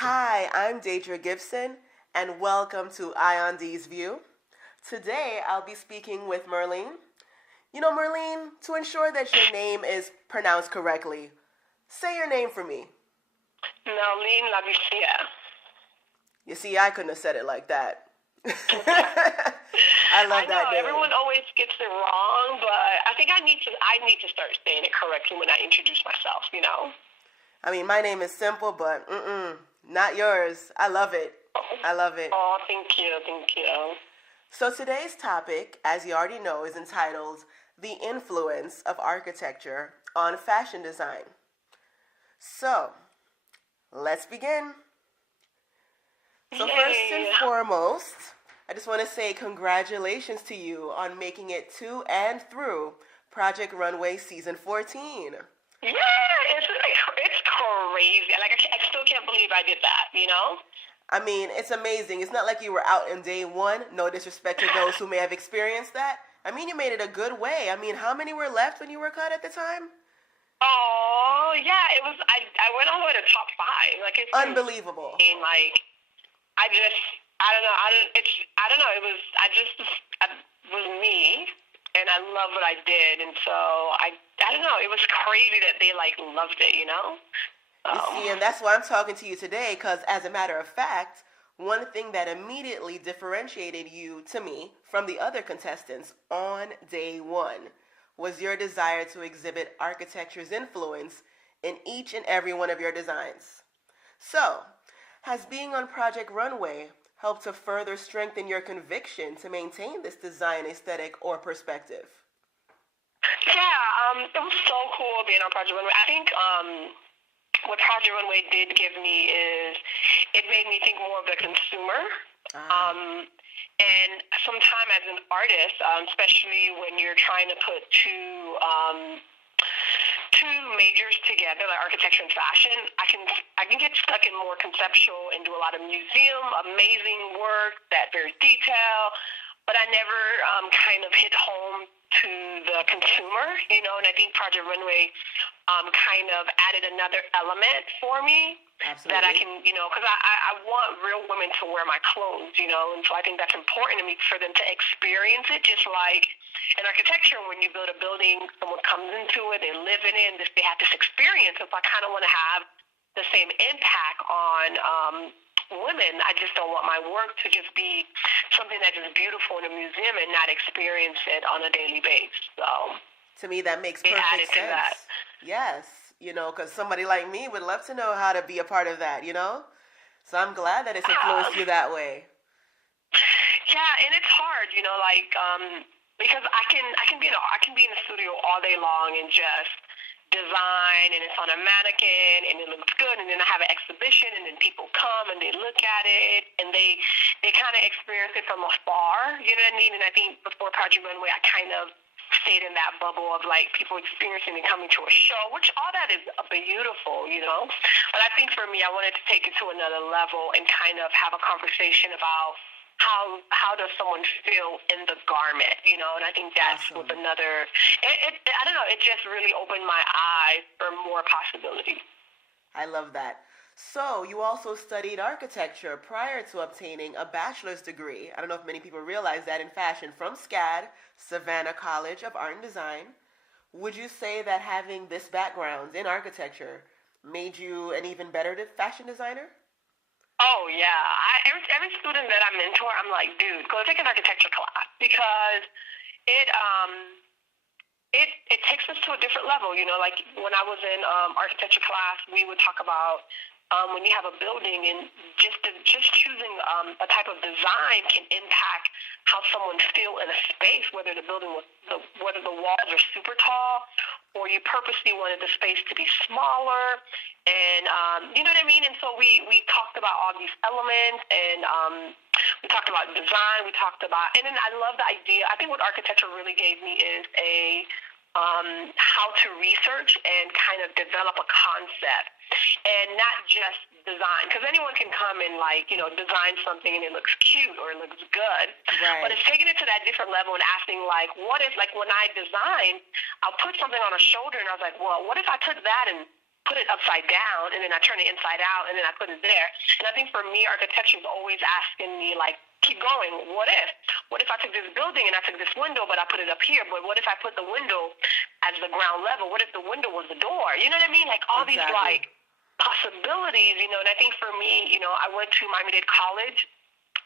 Hi, I'm Deidre Gibson, and welcome to EYEONDesign View. Today, I'll be speaking with Merline. Merline, to ensure that your name is pronounced correctly, say your name for me. Merline Labissiere. You see, I couldn't have said it like that. I I love know that name. everyone always gets it wrong, but I think I need to start saying it correctly when I introduce myself. I mean, my name is simple, but not yours. I love it. I love it. Oh, thank you. So today's topic, as you already know, is entitled The Influence of Architecture on Fashion Design. So, let's begin. So first and Yay. foremost, I just want to say congratulations to you on making it to and through Project Runway Season 14. Yeah, it's crazy. Like I still can't believe I did that. I mean, it's amazing. It's not like you were out in day one. No disrespect to those who may have experienced that. I mean, you made it a good way. I mean, how many were left when you were cut at the time? Oh, yeah, it was. I went all the way to top five. Like it's Unbelievable. insane. Like I don't know. I don't know. It was me, and I love what I did, and so I don't know. It was crazy that they loved it. You see, and that's why I'm talking to you today, because as a matter of fact, one thing that immediately differentiated you to me from the other contestants on day one was your desire to exhibit architecture's influence in each and every one of your designs. So, has being on Project Runway helped to further strengthen your conviction to maintain this design aesthetic or perspective? Yeah, it was so cool being on Project Runway. I think what Project Runway did give me is it made me think more of the consumer. Ah, And sometimes as an artist, especially when you're trying to put two majors together, like architecture and fashion, I can get stuck in more conceptual and do a lot of museum, amazing work, that very detail, but I never kind of hit home to the consumer. And I think Project Runway kind of added another element for me that I absolutely. can, because I want real women to wear my clothes, and so I think that's important to me for them to experience it, just like in architecture, when you build a building, someone comes into it, they live in it, and they have this experience. So I kind of want to have the same impact on women. I just don't want my work to just be something that's just beautiful in a museum and not experience it on a daily basis. So To me, that makes it perfect added to that. sense. Yes, because somebody like me would love to know how to be a part of that. So I'm glad that it's influenced you that way. Yeah, and it's hard, because I can be in the studio all day long and just design, and it's on a mannequin and it looks good, and then I have an exhibition, and then people come and they look at it and they kind of experience it from afar. You know what I mean? And I think before Project Runway, I kind of stayed in that bubble of people experiencing and coming to a show, which all that is beautiful. But I think for me, I wanted to take it to another level and kind of have a conversation about how does someone feel in the garment. And I think that's was Awesome. another. I don't know. It just really opened my eyes for more possibilities. I love that. So, you also studied architecture prior to obtaining a bachelor's degree. I don't know if many people realize that in fashion from SCAD, Savannah College of Art and Design. Would you say that having this background in architecture made you an even better fashion designer? Oh yeah, every student that I mentor, I'm like, dude, go take an architecture class because it it takes us to a different level. Like when I was in architecture class, we would talk about when you have a building, and just choosing a type of design can impact how someone feel in a space, whether whether the walls are super tall or you purposely wanted the space to be smaller, and you know what I mean. And so we talked about all these elements, and we talked about design. We talked about, and then I love the idea. I think what architecture really gave me is how to research and kind of develop a concept, and not just design, because anyone can come and design something and it looks cute or it looks good, but Right. it's taking it to that different level and asking what if when I design, I'll put something on a shoulder, and I was like, well, what if I took that and put it upside down, and then I turn it inside out, and then I put it there. And I think for me, architecture is always asking me, like, keep going. What if? What if I took this building and I took this window, but I put it up here? But what if I put the window as the ground level? What if the window was the door? You know what I mean? Like all these like possibilities, you know. And I think for me, you know, I went to Miami-Dade College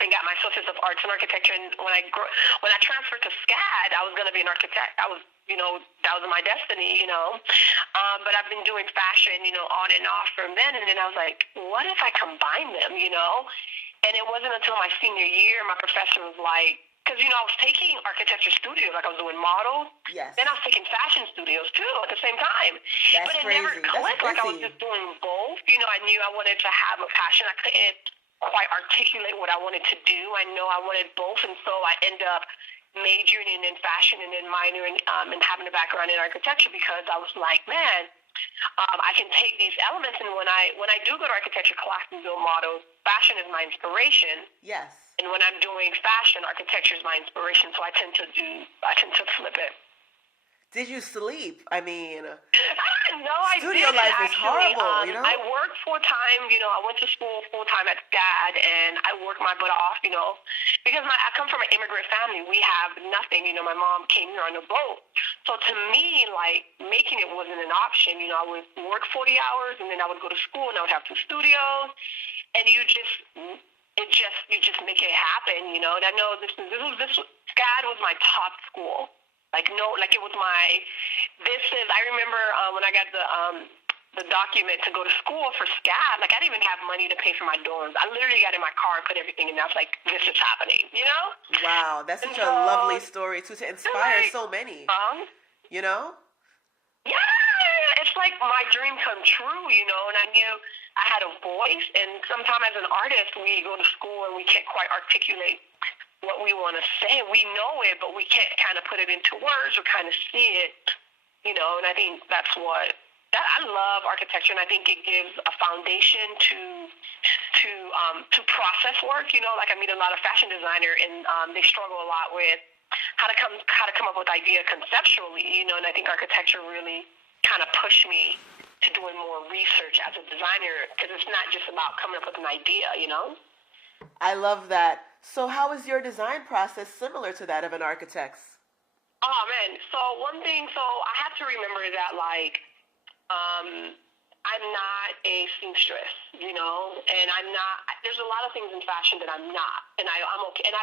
and got my Associates of Arts in Architecture. And when I transferred to SCAD, I was going to be an architect. I was, you know, that was my destiny, you know. But I've been doing fashion, you know, on and off from then. And then I was like, what if I combine them, you know? And it wasn't until my senior year, my professor was like, because, you know, I was taking architecture studios, like I was doing models. Yes. Then I was taking fashion studios, too, at the same time. That's but it crazy. never clicked. Like I was just doing both. You know, I knew I wanted to have a passion. I couldn't quite articulate what I wanted to do. I know I wanted both. And so I ended up majoring in fashion and then minoring and having a background in architecture because I was like, man, I can take these elements, and when I do go to architecture class and build models, fashion is my inspiration. Yes. And when I'm doing fashion, architecture is my inspiration. So I tend to flip it. Did you sleep? I mean, no, I didn't. Studio life is actually, horrible, you know? I worked full-time, you know, I went to school full-time at SCAD, and I worked my butt off, you know, because I come from an immigrant family. We have nothing, you know, my mom came here on a boat. So to me, like, making it wasn't an option. You know, I would work 40 hours, and then I would go to school, and I would have 2 studios, and you just make it happen, you know. And I know this SCAD was my top school. Like, no, like it was I remember when I got the document to go to school for SCAD, like I didn't even have money to pay for my dorms. I literally got in my car and put everything in there. I was like, this is happening, you know? Wow, that's such a lovely story too, to inspire so many, you know? Yeah, it's like my dream come true, you know, and I knew I had a voice, and sometimes as an artist, we go to school and we can't quite articulate what we want to say. We know it, but we can't kind of put it into words or kind of see it, you know. And I think I love architecture, and I think it gives a foundation to process work. You know, like I meet a lot of fashion designer, and they struggle a lot with how to come up with idea conceptually. You know, and I think architecture really kind of pushed me to doing more research as a designer, because it's not just about coming up with an idea. You know. I love that. So how is your design process similar to that of an architect's? Oh, man. So one thing, I have to remember that, like, I'm not a seamstress, you know, and there's a lot of things in fashion that I'm not, and I'm okay, and I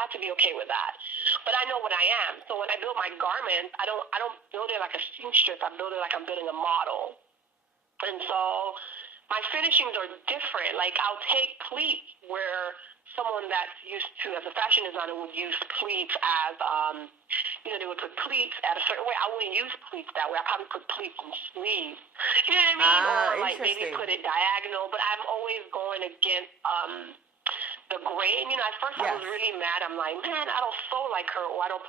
have to be okay with that. But I know what I am. So when I build my garments, I don't build it like a seamstress. I build it like I'm building a model. And so my finishings are different. Like, I'll take pleats where someone that's used to, as a fashion designer, would use pleats as, you know, they would put pleats at a certain way. I wouldn't use pleats that way. I probably put pleats in sleeves. You know what I mean? Or like maybe put it diagonal. But I'm always going against the grain. You know, at first I was really mad. I'm like, man, I don't sew like her, or I don't.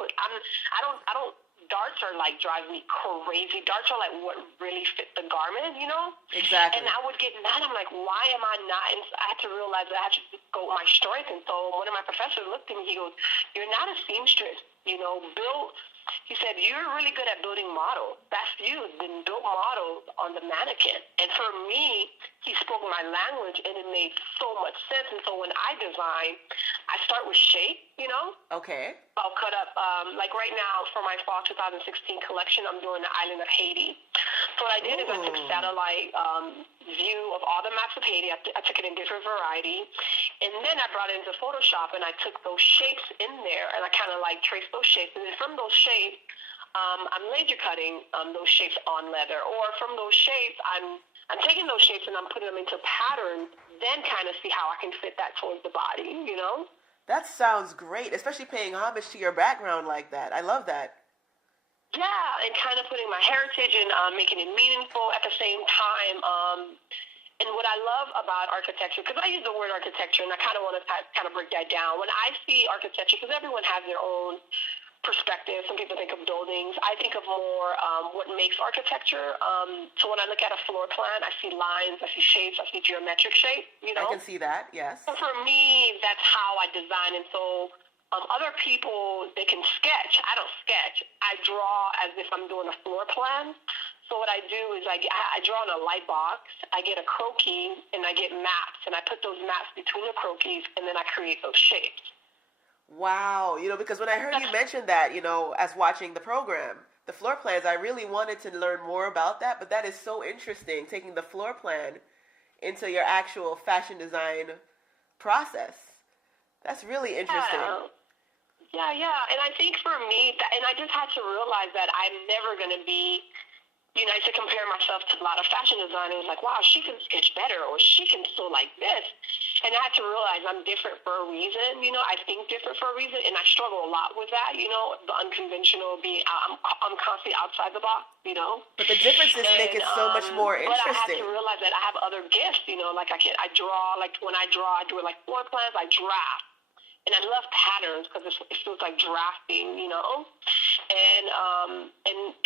Darts are like drive me crazy. Darts are like what really fit the garment, you know? Exactly. And I would get mad. I'm like, why am I not? And I had to realize that I had to go with my strength. And so one of my professors looked at me. He goes, "You're not a seamstress, you know. He said, you're really good at building models. That's you. Then build models on the mannequin." And for me, he spoke my language, and it made so much sense. And so when I design, I start with shape, you know? Okay. I'll cut up, like right now for my fall 2016 collection, I'm doing the island of Haiti. So what I did is I took satellite view of all the maps of Haiti. I took it in different variety. And then I brought it into Photoshop, and I took those shapes in there, and I kind of like traced those shapes. And then from those shapes, I'm laser cutting those shapes on leather. Or from those shapes, I'm taking those shapes and I'm putting them into patterns, then kind of see how I can fit that towards the body, you know? That sounds great, especially paying homage to your background like that. I love that. Yeah, and kind of putting my heritage and making it meaningful at the same time. And what I love about architecture, because I use the word architecture, and I kind of want to kind of break that down. When I see architecture, because everyone has their own perspective. Some people think of buildings. I think of more what makes architecture. So when I look at a floor plan, I see lines, I see shapes, I see geometric shape, you know? I can see that, yes. So for me, that's how I design. And so other people, they can sketch. I don't sketch. I draw as if I'm doing a floor plan. So what I do is I draw in a light box, I get a croquis, and I get maps, and I put those maps between the croquis, and then I create those shapes. Wow, because when I heard you mention that, as watching the program, the floor plans, I really wanted to learn more about that, but that is so interesting, taking the floor plan into your actual fashion design process. That's really interesting. Yeah. And I think for me, and I just had to realize that I'm never going to be, I used to compare myself to a lot of fashion designers, like, wow, she can sketch better, or she can sew like this. And I had to realize I'm different for a reason. I think different for a reason, and I struggle a lot with that. The unconventional being, I'm constantly outside the box. But the differences make it so much more interesting. But I had to realize that I have other gifts. Like I draw. Like when I draw, I do it like floor plans. I draft. And I love patterns because it feels like drafting, and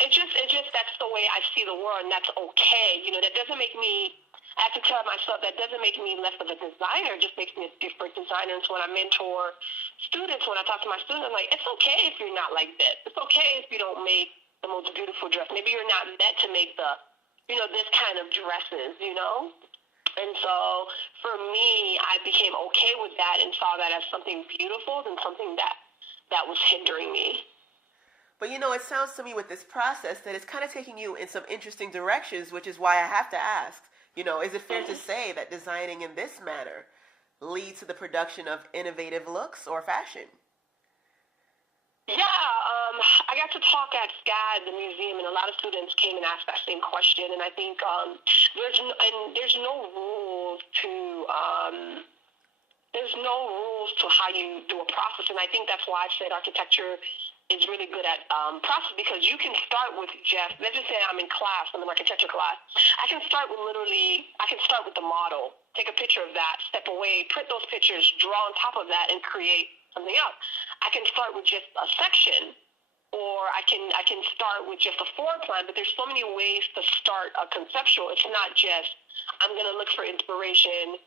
it just that's the way I see the world, and that's okay. That doesn't make me. I have to tell myself that doesn't make me less of a designer. It just makes me a different designer. And so when I mentor students, when I talk to my students, I'm like, it's okay if you're not like this. It's okay if you don't make the most beautiful dress. Maybe you're not meant to make this kind of dresses, And so for me, I became okay with that and saw that as something beautiful than something that was hindering me. But it sounds to me with this process that it's kind of taking you in some interesting directions, which is why I have to ask, is it fair to say that designing in this manner leads to the production of innovative looks or fashion? Yeah, I got to talk at SCAD, the museum, and a lot of students came and asked that same question. And I think there's no rules to how you do a process. And I think that's why I said architecture is really good at process, because you can start with let's just say I'm in class, I'm in architecture class. I can start with the model, take a picture of that, step away, print those pictures, draw on top of that, and create something else. I can start with just a section, or I can start with just a floor plan, but there's so many ways to start a conceptual. It's not just I'm going to look for inspiration,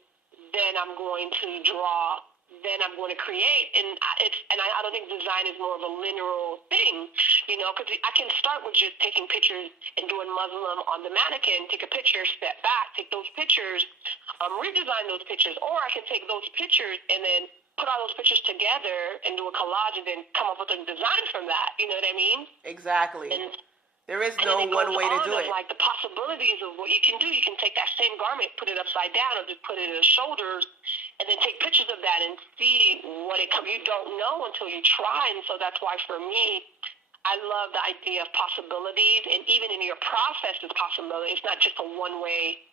then I'm going to draw, then I'm going to create. And I don't think design is more of a linear thing, because I can start with just taking pictures and doing Muslim on the mannequin, take a picture, step back, take those pictures, redesign those pictures, or I can take those pictures and then put all those pictures together and do a collage and then come up with a design from that. You know what I mean? Exactly. And there is no one way to do it. Like the possibilities of what you can do. You can take that same garment, put it upside down, or just put it in the shoulders, and then take pictures of that and see what it comes. You don't know until you try, and so that's why for me, I love the idea of possibilities, and even in your process is possibility. It's not just a one-way,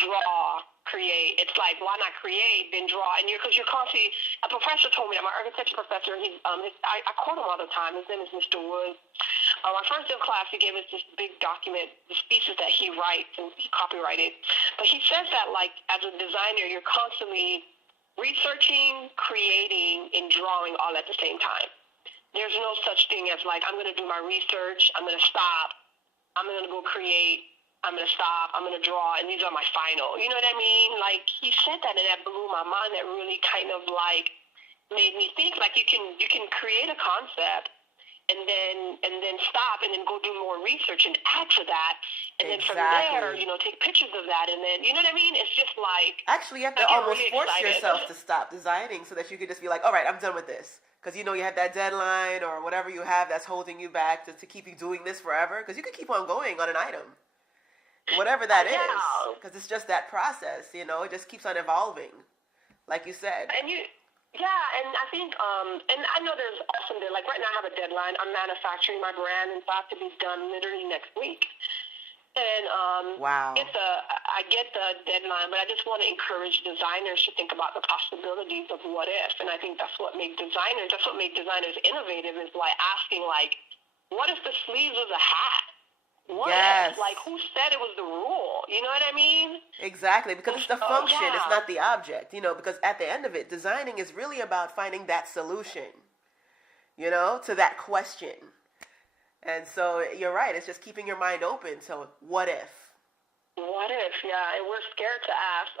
draw, create. It's like, why not create, then draw? And because you're constantly, a professor told me that, my architecture professor, I quote him all the time. His name is Mr. Wood. Our first day of class, he gave us this big document, the pieces that he writes and he copyrighted. But he says that, like, as a designer, you're constantly researching, creating, and drawing all at the same time. There's no such thing as, like, I'm going to do my research, I'm going to stop, I'm going to go create, I'm going to stop, I'm going to draw, and these are my final. You know what I mean? Like, he said that, and that blew my mind. That really kind of, like, made me think, like, you can create a concept and then stop and then go do more research and add to that. And then from there, take pictures of that. And then, you know what I mean? It's just like... Actually, you have to almost force yourself to stop designing so that you can just be like, all right, I'm done with this. Because you have that deadline or whatever you have that's holding you back to keep you doing this forever. Because you can keep on going on an item. Whatever that is. Because it's just that process, it just keeps on evolving. Like you said. And and I think, and I know there's also, like right now I have a deadline. I'm manufacturing my brand and it's about to be done literally next week. And wow. I get the deadline, but I just want to encourage designers to think about the possibilities of what if. And I think that's what makes designers innovative, is like asking, like, what if the sleeves was a hat? What if? Like, who said it was the rule? You know what I mean? Exactly, because it's the function, it's not the object, because at the end of it, designing is really about finding that solution, to that question. And so you're right, it's just keeping your mind open to what if. What if, and we're scared to ask,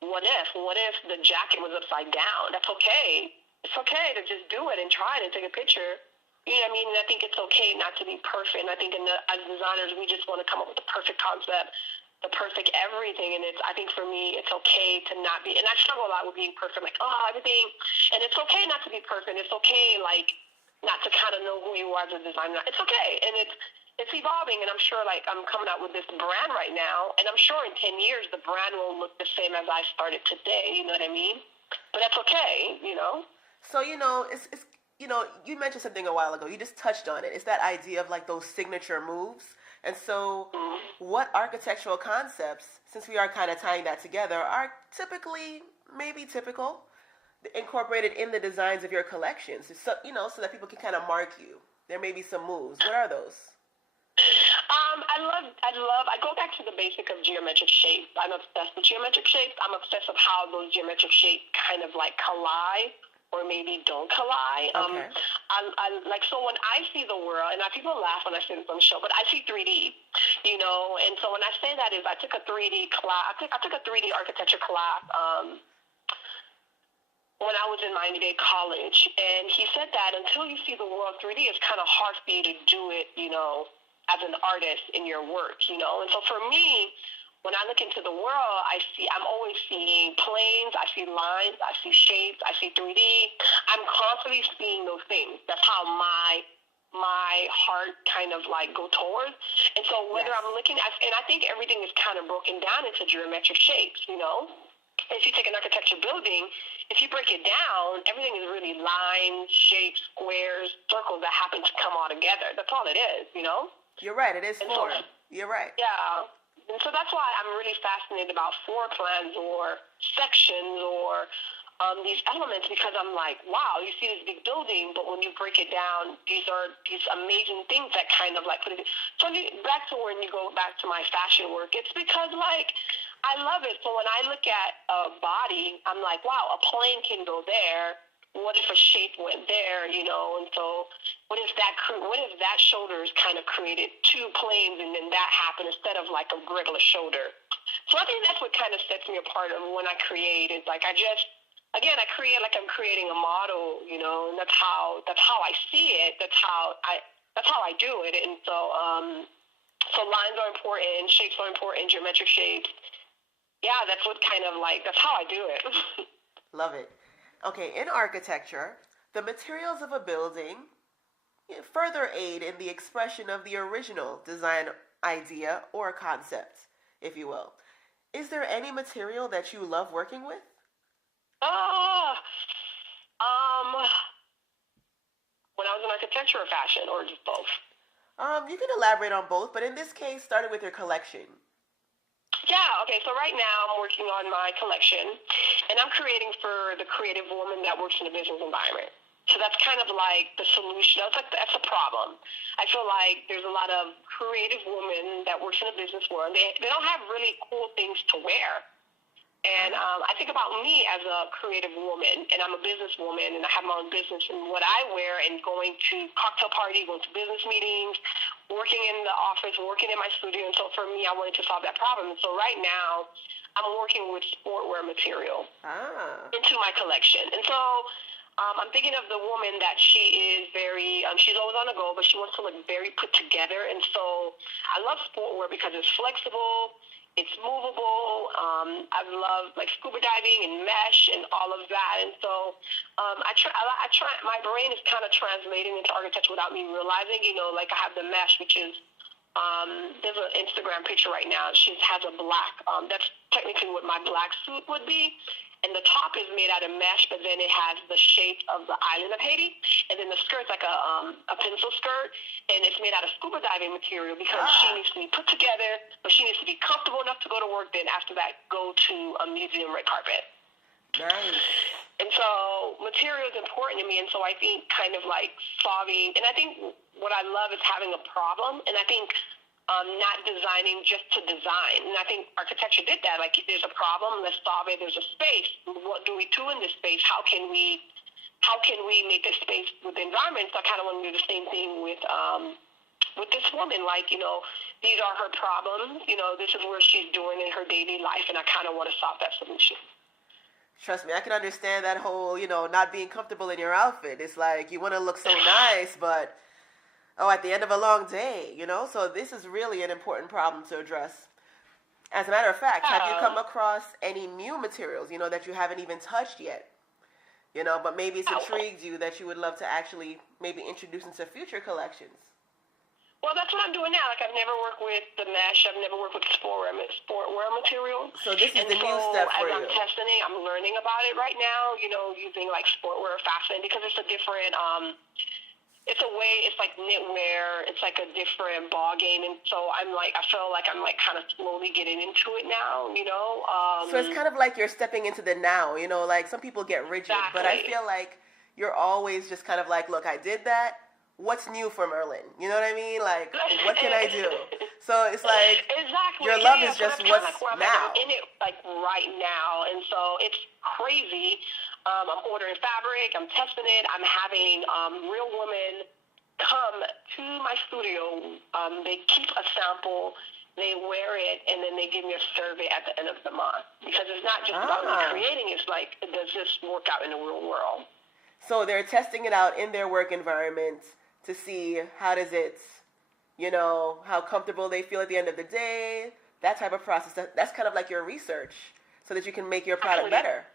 what if the jacket was upside down? That's okay. It's okay to just do it and try it and take a picture. You know what I mean? And I think it's okay not to be perfect. And I think as designers, we just want to come up with the perfect concept, the perfect everything. And I think for me, it's okay to not be, and I struggle a lot with being perfect, like, oh, everything. And it's okay not to be perfect. It's okay, like, not to kind of know who you are as a designer. It's okay. And it's evolving. And I'm sure, like, I'm coming out with this brand right now. And I'm sure in 10 years, the brand will look the same as I started today. You know what I mean? But that's okay, you know? So, it's you mentioned something a while ago. You just touched on it. It's that idea of like those signature moves. And so, what architectural concepts, since we are kind of tying that together, are maybe typical, incorporated in the designs of your collections? So, so that people can kind of mark you. There may be some moves. What are those? I go back to the basic of geometric shapes. I'm obsessed with geometric shapes. I'm obsessed with how those geometric shapes kind of like collide or maybe don't collide. Okay. So when I see the world, and people laugh when I say this on the show, but I see 3D, and so when I say that is I took a 3D class, I took a 3D architecture class, when I was in Miami-Dade College, and he said that until you see the world 3D, it's kind of hard for you to do it, as an artist in your work, And so for me, when I look into the world, I'm always seeing planes, I see lines, I see shapes, I see 3D. I'm constantly seeing those things. That's how my heart kind of like go towards. And so whether I'm looking at, and I think everything is kind of broken down into geometric shapes, If you take an architecture building, if you break it down, everything is really lines, shapes, squares, circles that happen to come all together. That's all it is, You're right. It is form. You're right. Yeah. And so that's why I'm really fascinated about floor plans or sections or these elements, because I'm like, wow, you see this big building, but when you break it down, these are these amazing things that kind of like put it. So back to when you go back to my fashion work, it's because like I love it. So when I look at a body, I'm like, wow, a plane can go there. What if a shape went there, And so what if that shoulders kind of created two planes and then that happened instead of like a regular shoulder? So I think that's what kind of sets me apart of when I create. Is like I create like I'm creating a model, and that's how I see it. That's how I do it. And so lines are important, shapes are important, geometric shapes. Yeah, that's how I do it. Love it. Okay, in architecture, the materials of a building further aid in the expression of the original design idea or concept, if you will. Is there any material that you love working with? When I was in architecture or fashion, or just both? You can elaborate on both, but in this case, starting with your collection. Yeah, okay, so right now I'm working on my collection, and I'm creating for the creative woman that works in a business environment. So that's kind of like the solution. That's a problem. I feel like there's a lot of creative women that works in a business world. They don't have really cool things to wear. And I think about me as a creative woman, and I'm a businesswoman, and I have my own business, and what I wear, and going to cocktail parties, going to business meetings, working in the office, working in my studio. And so for me, I wanted to solve that problem. And so right now, I'm working with sportwear material into my collection. And so I'm thinking of the woman that she is very, she's always on the go, but she wants to look very put together. And so I love sportwear because it's flexible. It's movable. I love like scuba diving and mesh and all of that. And so I try. My brain is kind of translating into architecture without me realizing. Like I have the mesh, which is there's an Instagram picture right now. She has a black. That's technically what my black suit would be. And the top is made out of mesh, but then it has the shape of the island of Haiti. And then the skirt's like a pencil skirt, and it's made out of scuba diving material because she needs to be put together, but she needs to be comfortable enough to go to work. Then after that, go to a museum red carpet. Nice. And so material is important to me, and so I think kind of like solving, and I think what I love is having a problem, and I think not designing just to design. And I think architecture did that. Like, there's a problem, let's solve it. There's a space. What do we do in this space? How can we make this space with the environment? So I kind of want to do the same thing with this woman. Like, these are her problems. This is where she's doing in her daily life, and I kind of want to solve that solution. Trust me, I can understand that whole, not being comfortable in your outfit. It's like you want to look so nice, but at the end of a long day. So this is really an important problem to address. As a matter of fact, have you come across any new materials, that you haven't even touched yet? But maybe it's intrigued you that you would love to actually maybe introduce into future collections. Well, that's what I'm doing now. Like, I've never worked with the mesh. I've never worked with sportwear materials. So this is the new step for you. As I'm testing it, I'm learning about it right now, using, like, sportwear fashion, because it's a different, it's like knitwear. It's like a different ball game. And so I feel like I'm, like, kind of slowly getting into it now, So it's kind of like you're stepping into the now, like some people get rigid. Exactly. But I feel like you're always just kind of like, look, I did that. What's new for Merlin? You know what I mean? Like, what can I do? So it's like, exactly. Your love is just what's now. I'm in it, like, right now. And so it's crazy. I'm ordering fabric. I'm testing it. I'm having real women come to my studio. They keep a sample. They wear it, and then they give me a survey at the end of the month. Because it's not just about me creating. It's like, does this work out in the real world? So they're testing it out in their work environment to see how does it, how comfortable they feel at the end of the day, that type of process. That's kind of like your research so that you can make your product better.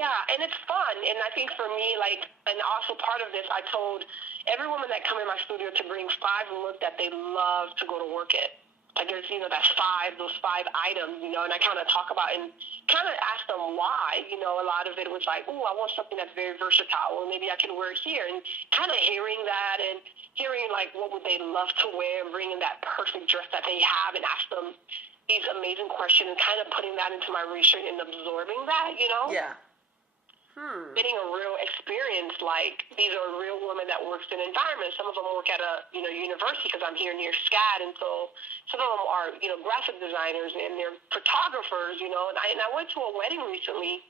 Yeah, and it's fun. And I think for me, like, and also part of this, I told every woman that come in my studio to bring 5 look that they love to go to work at. Like, there's, those 5 items, and I kind of talk about and kind of ask them why. A lot of it was like, oh, I want something that's very versatile, or maybe I can wear it here. And kind of hearing that and hearing, like, what would they love to wear and bringing that perfect dress that they have and ask them these amazing questions and kind of putting that into my research and absorbing that, Yeah. Getting a real experience, like, these are real women that works in environments. Some of them work at a, university because I'm here near SCAD, and so some of them are, graphic designers and they're photographers, and I went to a wedding recently,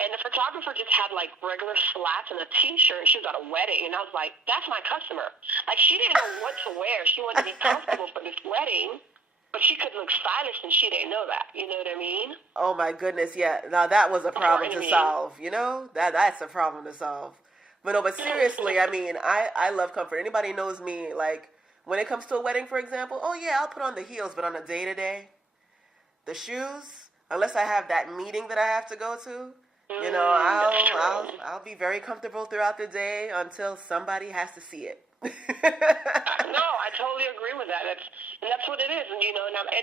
and the photographer just had, like, regular slacks and a T-shirt, and she was at a wedding, and I was like, that's my customer. Like, she didn't know what to wear. She wanted to be comfortable for this wedding. But she could look stylish, and she didn't know that. You know what I mean? Oh, my goodness, yeah. Now, that was a problem to solve, That's a problem to solve. But no, but seriously, I mean, I love comfort. Anybody knows me, like, when it comes to a wedding, for example, oh, yeah, I'll put on the heels, but on a day-to-day, the shoes, unless I have that meeting that I have to go to, I'll be very comfortable throughout the day until somebody has to see it. No, I totally agree with that. That's what it is, and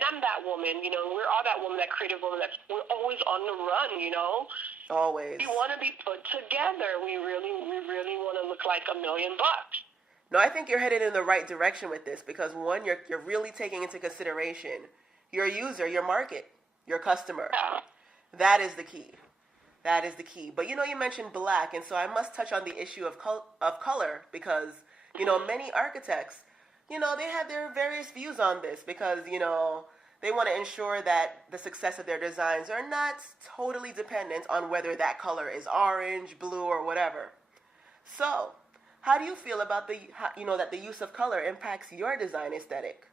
I'm that woman. We're all that woman, that creative woman. We're always on the run. Always. We want to be put together. We really want to look like $1 million. No, I think you're headed in the right direction with this because one, you're really taking into consideration your user, your market, your customer. Yeah. That is the key. That is the key. But you mentioned black, and so I must touch on the issue of color because many architects, they have their various views on this because, they want to ensure that the success of their designs are not totally dependent on whether that color is orange, blue, or whatever. So, how do you feel about that the use of color impacts your design aesthetic?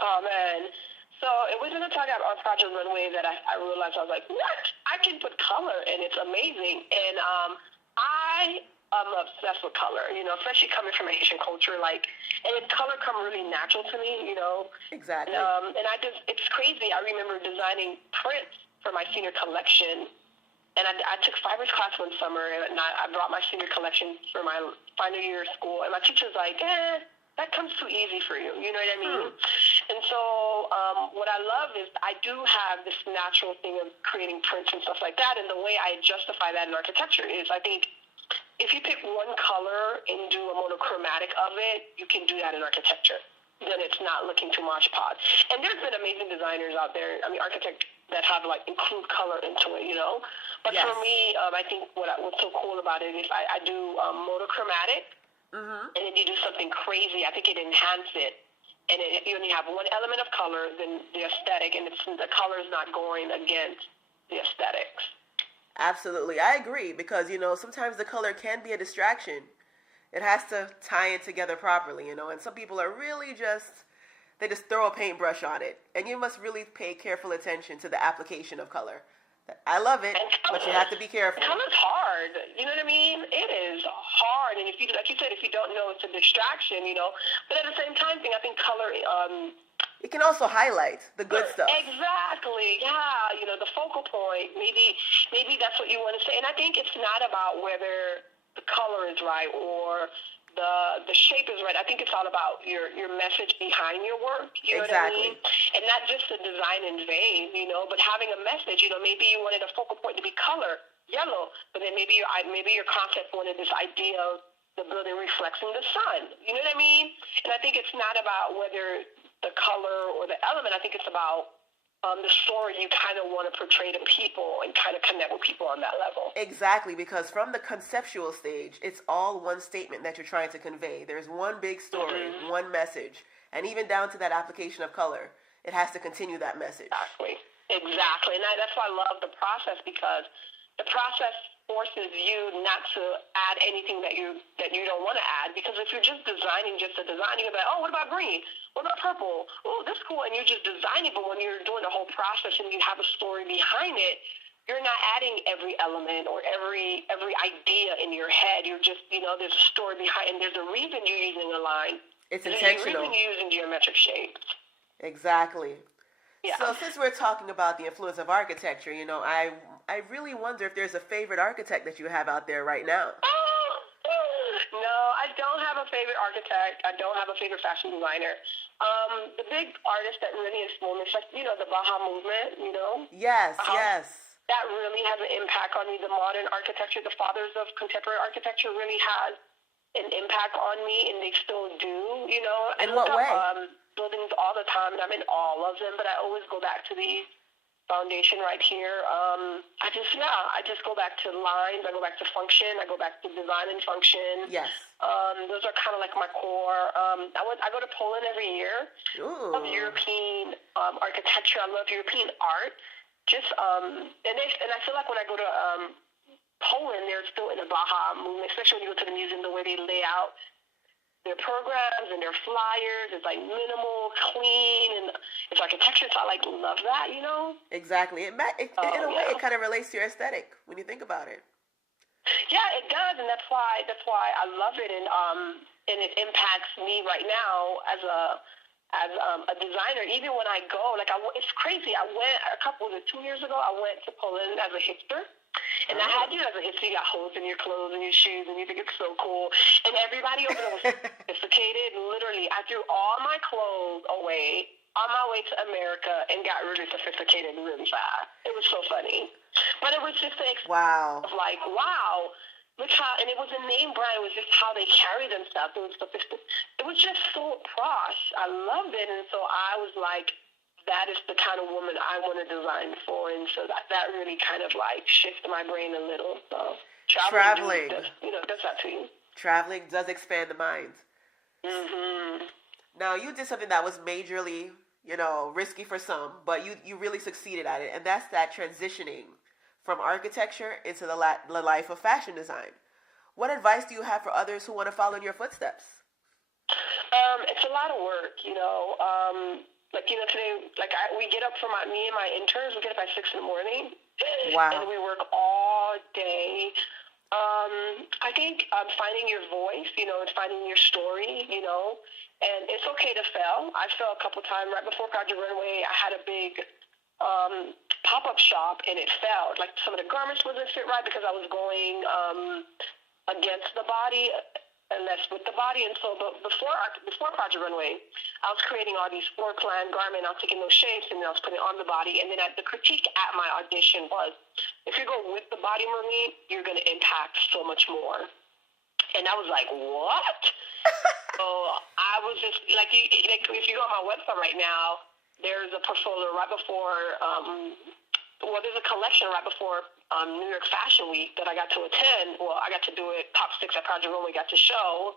Oh, man. So it was in a talk on Project Runway that I realized, I was like, what? I can put color, and it's amazing. And I'm obsessed with color, especially coming from a Haitian culture, and color come really natural to me, Exactly. And it's crazy. I remember designing prints for my senior collection, and I took fibrous class one summer, and I brought my senior collection for my final year of school, and my teacher was like, that comes too easy for you, you know what I mean? And so what I love is I do have this natural thing of creating prints and stuff like that, and the way I justify that in architecture is I think if you pick one color and do a monochromatic of it, you can do that in architecture. Then it's not looking too much pod. And there's been amazing designers out there, architects that have, include color into it, But yes. For me, I think what's so cool about it is I do monochromatic, and then you do something crazy. I think it enhances it. And you only have one element of color, then the aesthetic, and the color is not going against the aesthetics. Absolutely. I agree because, sometimes the color can be a distraction. It has to tie it together properly, and some people are really they just throw a paintbrush on it. And you must really pay careful attention to the application of color. I love it, And but you have to be careful. color's hard. You know what I mean? It is hard, and if you, like you said, if you don't know, it's a distraction. But at the same time, I think color. It can also highlight the good stuff. Exactly. Yeah. The focal point. Maybe that's what you want to say. And I think it's not about whether the color is right or the shape is right. I think it's all about your message behind your work. You know Exactly. what I mean? And not just the design in vain, but having a message. Maybe you wanted a focal point to be color, yellow, but then maybe your concept wanted this idea of the building reflecting the sun. You know what I mean? And I think it's not about whether the color or the element. I think it's about the story you kind of want to portray to people and kind of connect with people on that level. Exactly, because from the conceptual stage, it's all one statement that you're trying to convey. There's one big story, one message, and even down to that application of color, it has to continue that message. Exactly. And that's why I love the process, because the process forces you not to add anything that you don't want to add. Because if you're just designing just to design, you're like, oh, what about green? What about purple? Oh, this is cool. And you're just designing. But when you're doing the whole process and you have a story behind it, you're not adding every element or every idea in your head. You're just, there's a story behind, and there's a reason you're using a line. It's intentional. There's a reason you're using geometric shapes. Exactly. Yeah. So since we're talking about the influence of architecture, I really wonder if there's a favorite architect that you have out there right now. No, I don't have a favorite architect. I don't have a favorite fashion designer. The big artists that really influenced, like, the Baha movement, Yes, yes. That really has an impact on me. The modern architecture, the fathers of contemporary architecture really has an impact on me, and they still do, In what way? Buildings all the time, and I'm in all of them, but I always go back to the foundation right here. I just go back to lines. I go back to function. I go back to design and function. Yes. Those are kind of like my core. I go to Poland every year. Ooh. I love European architecture. I love European art. And I feel like when I go to Poland, they're still in the Baja movement, especially when you go to the museum, the way they lay out their programs and their flyers. It's like minimal, clean, and it's architecture. So I love that, Exactly. In a way, it kind of relates to your aesthetic when you think about it. Yeah, it does, and that's why I love it, and it impacts me right now as a designer. Even when I go, it's crazy. I went 2 years ago. I went to Poland as a hipster. And I had you as a hipster. You got holes in your clothes and your shoes, and you think it's so cool. And everybody over there was sophisticated. Literally, I threw all my clothes away on my way to America and got really sophisticated really fast. It was so funny. But it was just the experience of wow, look how, and it was a name brand. It was just how they carry themselves. It was sophisticated. It was just so posh. I loved it. And so I was like, that is the kind of woman I want to design for, and so that really kind of shifted my brain a little. So traveling does that to you. Traveling does expand the mind. Mhm. Now you did something that was majorly, risky for some, but you really succeeded at it, and that's that transitioning from architecture into the life of fashion design. What advice do you have for others who want to follow in your footsteps? It's a lot of work, today, we get up me and my interns, we get up at 6 in the morning. Wow. And we work all day. I think finding your voice, and finding your story, and it's okay to fail. I fell a couple times. Right before Project Runway, I had a big pop-up shop, and it failed. Some of the garments wasn't fit right because I was going against the body and less with the body. And so before Project Runway, I was creating all these floor plan garments. I was taking those shapes and then I was putting it on the body. And then the critique at my audition was, if you go with the body, Merline, you're going to impact so much more. And I was like, what? So I was just if you go on my website right now, there's a portfolio right before, there's a collection right before New York Fashion Week that I got to attend. Well, I got to do it, top 6 at Project Runway got to show.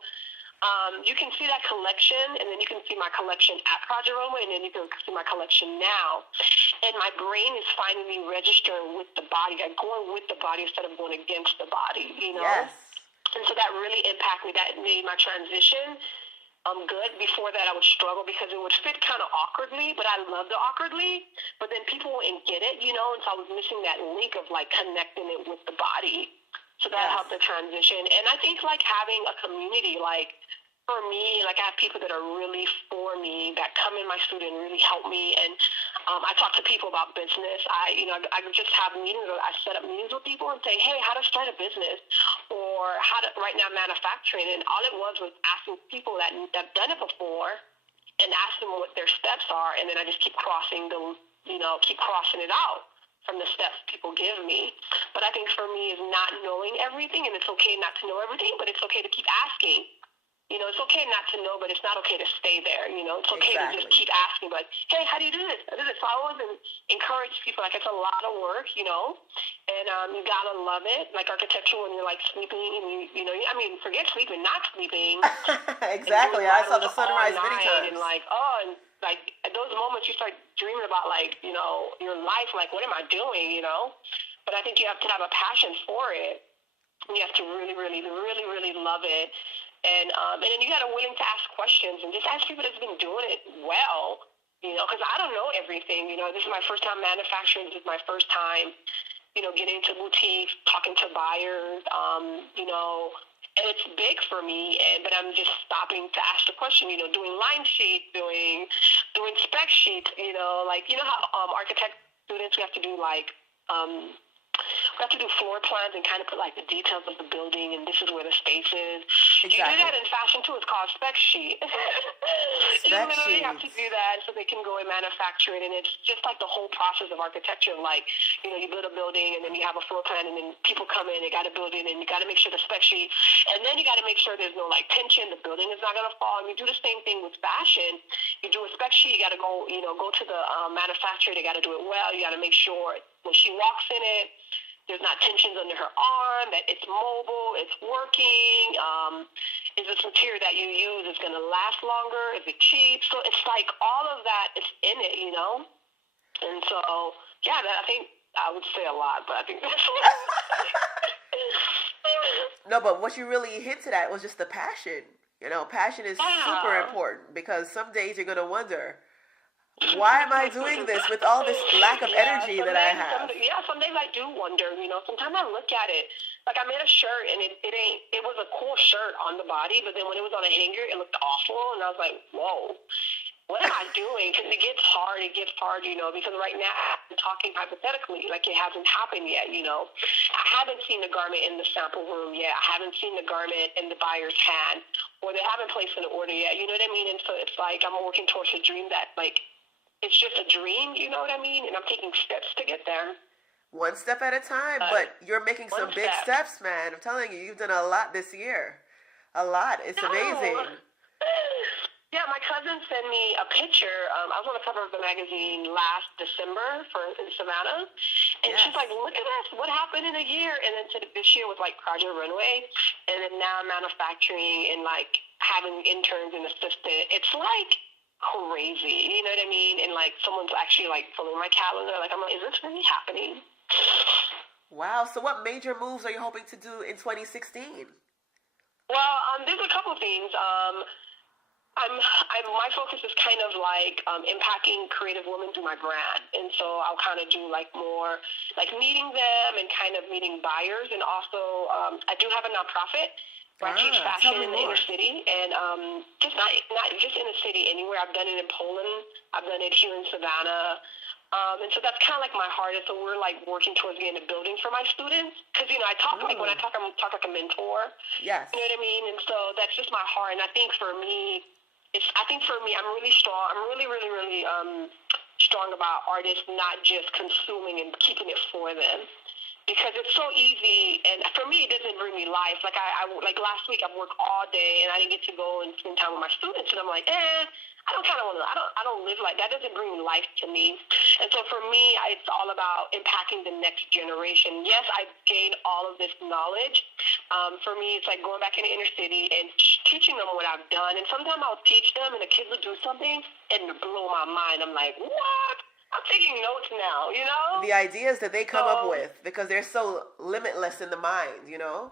You can see that collection, and then you can see my collection at Project Runway, and then you can see my collection now. And my brain is finally registering with the body, going with the body instead of going against the body, Yes. And so that really impacted me. That made my transition good. Before that, I would struggle because it would fit kind of awkwardly, but I love the awkwardly. But then people wouldn't get it, and so I was missing that link of like connecting it with the body. So that helped the transition. And I think like having a community, like for me, like I have people that are really for me that come in my studio and really help me. And I talk to people about business. I just have meetings. I set up meetings with people and say, hey, how to start a business, or how to right now manufacturing. And all it was asking people that have done it before and ask them what their steps are. And then I just keep crossing it out from the steps people give me. But I think for me is not knowing everything, and it's okay not to know everything, but it's okay to keep asking. It's okay not to know, but it's not okay to stay there. It's okay to just keep asking, like, hey, how do you do this? I do this. So I always encourage people, like, it's a lot of work, and you gotta love it. Like architecture, when you're like sleeping, and forget sleeping, not sleeping. Exactly. I saw the sunrise many times. And like at those moments, you start dreaming about like, your life, like, what am I doing, But I think you have to have a passion for it. You have to really, really, really, really love it. And then you got to willing to ask questions and just ask people that's been doing it well, because I don't know everything. This is my first time manufacturing. This is my first time, getting to boutiques, talking to buyers, and it's big for me. But I'm just stopping to ask the question, doing line sheets, doing spec sheets, how architect students, we have to do like, we have to do floor plans and kind of put like the details of the building, and this is where the space is. Exactly. You do that in fashion too. It's called spec sheet. You literally have to do that so they can go and manufacture it, and it's just like the whole process of architecture. Like, you build a building, and then you have a floor plan, and then people come in, they got to build it, and you got to make sure the spec sheet, and then you got to make sure there's no like tension, the building is not going to fall. And you do the same thing with fashion. You do a spec sheet, you got to go, go to the manufacturer. They got to do it well. You got to make sure when she walks in it, there's not tensions under her arm, that it's mobile, it's working. Is this material that you use is going to last longer? Is it cheap? So it's like all of that is in it, And so, yeah, I think I would say a lot, but I think that's No, but what you really hinted at was just the passion. Passion is super important, because some days you're going to wonder, why am I doing this with all this lack of energy that I have? Some days I do wonder, sometimes I look at it, like I made a shirt and it was a cool shirt on the body, but then when it was on a hanger, it looked awful, and I was like, whoa, what am I doing? Because it gets hard, because right now I'm talking hypothetically, like it hasn't happened yet, I haven't seen the garment in the sample room yet. I haven't seen the garment in the buyer's hand, or they haven't placed an order yet, you know what I mean? And so it's like I'm working towards a dream that, like, it's just a dream, you know what I mean? And I'm taking steps to get there. One step at a time, but you're making some big steps, man. I'm telling you, you've done a lot this year. A lot. It's amazing. Yeah, my cousin sent me a picture. I was on the cover of the magazine last December in Savannah. And she's like, look at this. What happened in a year? And then said this year was like Project Runway. And then now I'm manufacturing and like having interns and assistant. It's like crazy, you know what I mean? And like someone's actually like filling my calendar. Like I'm like, is this really happening? Wow. So what major moves are you hoping to do in 2016? Well, there's a couple of things. My focus is kind of like impacting creative women through my brand, and so I'll kind of do like more like meeting them and kind of meeting buyers, and also I do have a nonprofit. I teach fashion in the inner city, and just not just in the city, anywhere. I've done it in Poland. I've done it here in Savannah. And so that's kind of like my heart. And so we're like working towards getting a building for my students. Because, I talk like, when I talk like a mentor. Yes. You know what I mean? And so that's just my heart. And I think for me, I'm really strong. I'm really, really, really strong about artists not just consuming and keeping it for them. Because it's so easy, and for me, it doesn't bring me life. Like like last week, I've worked all day, and I didn't get to go and spend time with my students. And I'm like, I don't kind of want to. I don't live like that. Doesn't bring life to me. And so for me, it's all about impacting the next generation. Yes, I gained all of this knowledge. For me, it's like going back in the inner city and teaching them what I've done. And sometimes I'll teach them, and the kids will do something, and it blow my mind. I'm like, what? I'm taking notes now, The ideas that they come up with, because they're so limitless in the mind,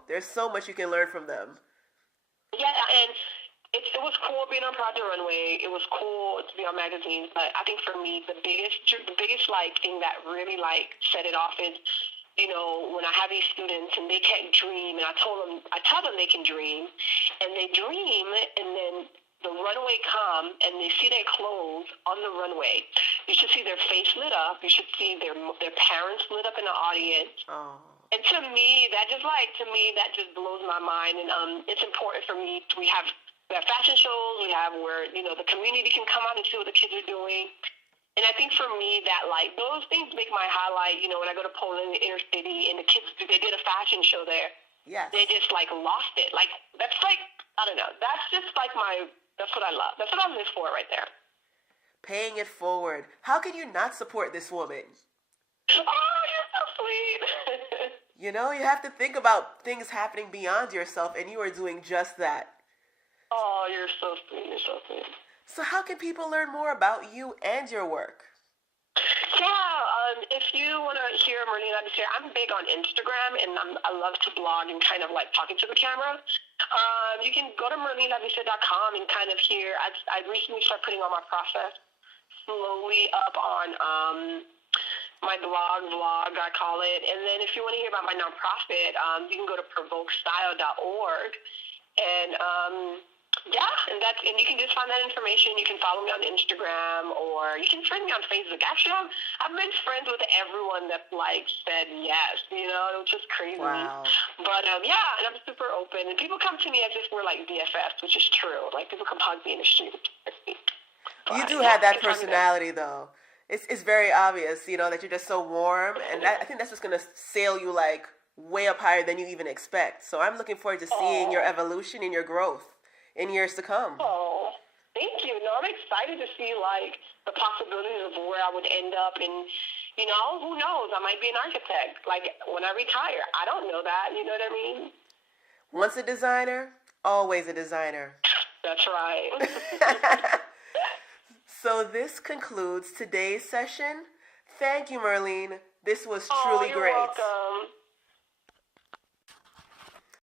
There's so much you can learn from them. Yeah, and it was cool being on Project Runway. It was cool to be on magazines, but I think for me the biggest like thing that really like set it off is, you know, when I have these students and they can't dream, and I tell them they can dream, and they dream, and then the runway come and they see their clothes on the runway. You should see their face lit up. You should see their parents lit up in the audience. Oh. And to me, that just blows my mind. And it's important for me. We have fashion shows. We have where, you know, the community can come out and see what the kids are doing. And I think for me that like those things make my highlight. You know, when I go to Poland, the inner city, and the kids, they did a fashion show there. Yes. They just like lost it. Like that's like, I don't know. That's just like that's what I love. That's what I live for right there. Paying it forward. How can you not support this woman? Oh, you're so sweet. You know, you have to think about things happening beyond yourself, and you are doing just that. Oh, you're so sweet. You're so sweet. So how can people learn more about you and your work? Yeah, if you want to hear Merline Labissiere, I'm big on Instagram, and I love to blog and kind of like talking to the camera. You can go to merlinelabissiere.com and kind of hear. I recently started putting all my process slowly up on my vlog, I call it. And then if you want to hear about my nonprofit, you can go to provokestyle.org. And and you can just find that information. You can follow me on Instagram, or you can friend me on Facebook. Actually, I've been friends with everyone that like said yes. You know, it was just crazy. Wow. But yeah, and I'm super open. And people come to me as if we're like BFFs, which is true. Like people come hug me in the street. You do have that personality, though. It's very obvious, you know, that you're just so warm, and I think that's just gonna sail you like way up higher than you even expect. So I'm looking forward to seeing your evolution and your growth in years to come. Oh, thank you. No, I'm excited to see like the possibilities of where I would end up, and you know, who knows? I might be an architect. Like when I retire, I don't know that. You know what I mean? Once a designer, always a designer. That's right. So this concludes today's session. Thank you, Merline. This was truly you're great. Welcome.